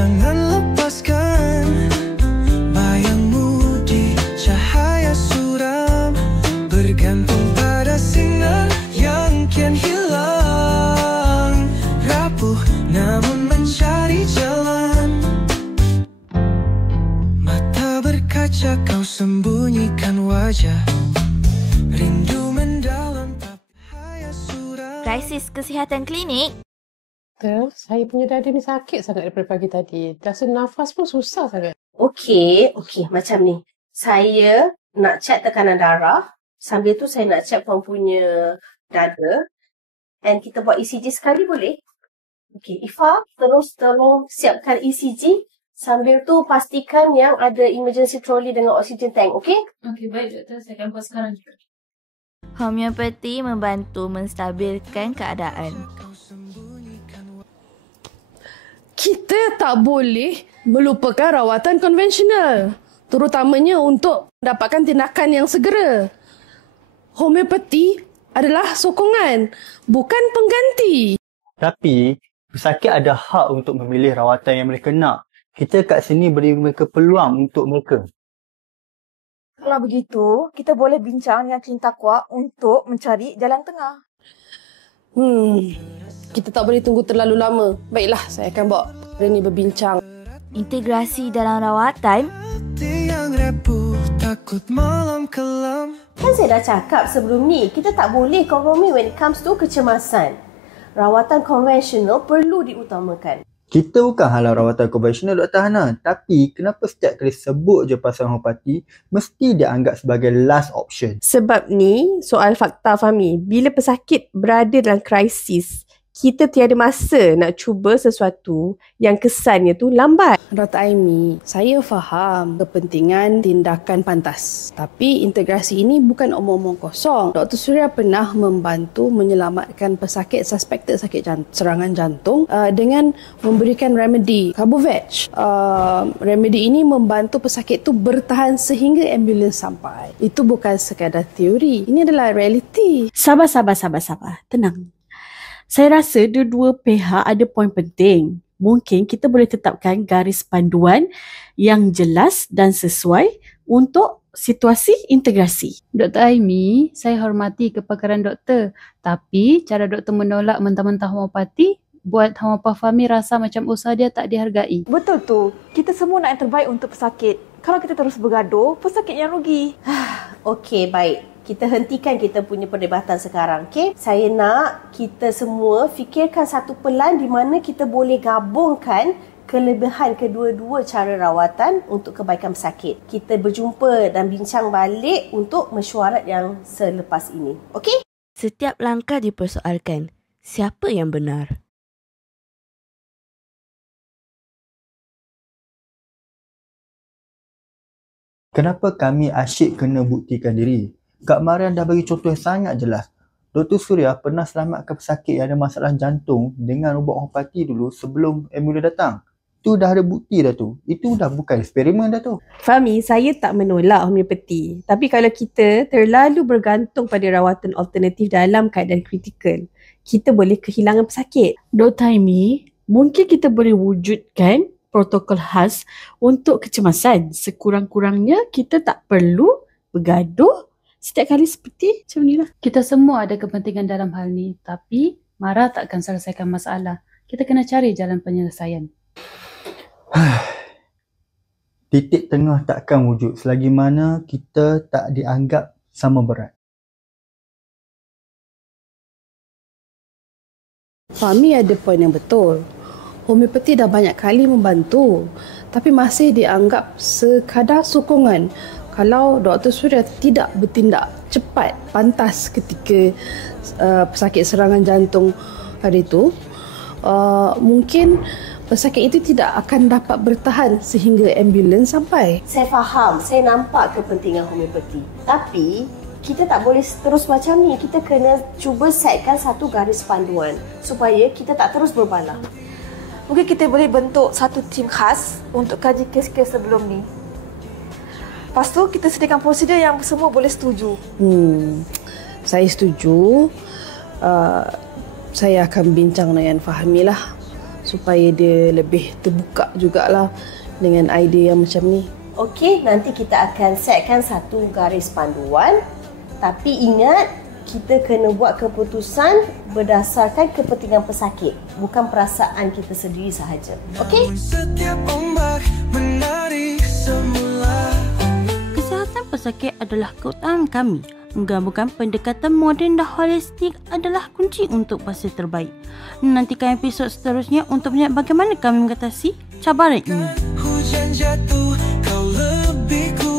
Jangan lepaskan bayangmu di cahaya suram, bergantung pada sinar yang kian hilang, rapuh namun mencari jalan. Mata berkaca kau sembunyikan wajah, rindu mendalam tapi cahaya suram. Krisis kesihatan klinik. Saya punya dada ni sakit sangat daripada pagi tadi. Rasa nafas pun susah sangat. Okey, macam ni. Saya nak check tekanan darah. Sambil tu saya nak check puan punya dada. And kita buat ECG sekali boleh? Okey, Ifa terus tolong siapkan ECG. Sambil tu pastikan yang ada emergency trolley dengan oxygen tank, okey? Okey, baik doktor. Saya akan buat sekarang juga. Homeopati membantu menstabilkan keadaan. Kita tak boleh melupakan rawatan konvensional, terutamanya untuk mendapatkan tindakan yang segera. Homeopati adalah sokongan, bukan pengganti. Tapi, pesakit ada hak untuk memilih rawatan yang mereka nak. Kita kat sini beri mereka peluang untuk mereka. Kalau begitu, kita boleh bincang dengan Klinik Taqwa untuk mencari jalan tengah. Kita tak boleh tunggu terlalu lama. Baiklah, saya akan bawa Reni berbincang. Integrasi dalam rawatan. Hati yang repuh takut malam kelam. Kan saya dah cakap sebelum ni, kita tak boleh kompromi when it comes to kecemasan. Rawatan konvensional perlu diutamakan. Kita bukan halang rawatan konvensional, Dr. Hana. Tapi, kenapa setiap kali sebut je pasal homeopati, mesti dianggap sebagai last option? Sebab ni soal fakta, Fahmi. Bila pesakit berada dalam krisis, kita tiada masa nak cuba sesuatu yang kesannya tu lambat. Dr. Aimi, saya faham kepentingan tindakan pantas. Tapi integrasi ini bukan omong-omong kosong. Dr. Surya pernah membantu menyelamatkan pesakit suspected sakit serangan jantung dengan memberikan remedy Carbovec. Remedy ini membantu pesakit tu bertahan sehingga ambulans sampai. Itu bukan sekadar teori. Ini adalah realiti. Sabar. Tenang. Saya rasa dua-dua pihak ada poin penting. Mungkin kita boleh tetapkan garis panduan yang jelas dan sesuai untuk situasi integrasi. Dr. Aimi, saya hormati kepakaran doktor. Tapi cara doktor menolak mentah-mentah homeopati buat Homeopah Fahmi rasa macam usaha dia tak dihargai. Betul tu. Kita semua nak yang terbaik untuk pesakit. Kalau kita terus bergaduh, pesakit yang rugi. Okey, baik. Kita hentikan kita punya perdebatan sekarang, okey? Saya nak kita semua fikirkan satu pelan di mana kita boleh gabungkan kelebihan kedua-dua cara rawatan untuk kebaikan pesakit. Kita berjumpa dan bincang balik untuk mesyuarat yang selepas ini, okey? Setiap langkah dipersoalkan. Siapa yang benar? Kenapa kami asyik kena buktikan diri? Kak Mariam dah bagi contoh yang sangat jelas. Dr. Surya pernah selamatkan pesakit yang ada masalah jantung dengan ubat homeopati dulu sebelum ambulans datang. Tu dah ada bukti dah tu. Itu dah bukan eksperimen dah tu. Fahmi, saya tak menolak homeopati. Tapi kalau kita terlalu bergantung pada rawatan alternatif dalam keadaan kritikal, kita boleh kehilangan pesakit. Dr. Aimi, mungkin kita boleh wujudkan protokol khas untuk kecemasan. Sekurang-kurangnya kita tak perlu bergaduh setiap kali seperti macam ni lah. Kita semua ada kepentingan dalam hal ni. Tapi marah takkan selesaikan masalah. Kita kena cari jalan penyelesaian. Titik tengah takkan wujud selagi mana kita tak dianggap sama berat. Fahmi ada poin yang betul. Homeopati dah banyak kali membantu. Tapi masih dianggap sekadar sokongan. Kalau Dr. Surya tidak bertindak cepat, pantas ketika pesakit serangan jantung hari itu, mungkin pesakit itu tidak akan dapat bertahan sehingga ambulans sampai. Saya faham, saya nampak kepentingan homeopati. Tapi kita tak boleh terus macam ni. Kita kena cuba setkan satu garis panduan supaya kita tak terus berbalah. Mungkin kita boleh bentuk satu tim khas untuk kaji kes-kes sebelum ni. Lepas tu kita sediakan prosedur yang semua boleh setuju. Saya setuju. Saya akan bincang dengan Fahmi lah supaya dia lebih terbuka jugalah dengan idea yang macam ni. Okey, nanti kita akan setkan satu garis panduan. Tapi ingat, kita kena buat keputusan berdasarkan kepentingan pesakit, bukan perasaan kita sendiri sahaja. Okey? Setiap ombak menari semula. Kesihatan pesakit adalah keutamaan kami. Menggabungkan pendekatan moden dan holistik adalah kunci untuk pasal terbaik. Nantikan episod seterusnya untuk melihat bagaimana kami mengatasi cabaran ini. Hujan jatuh, kau lebih kuat.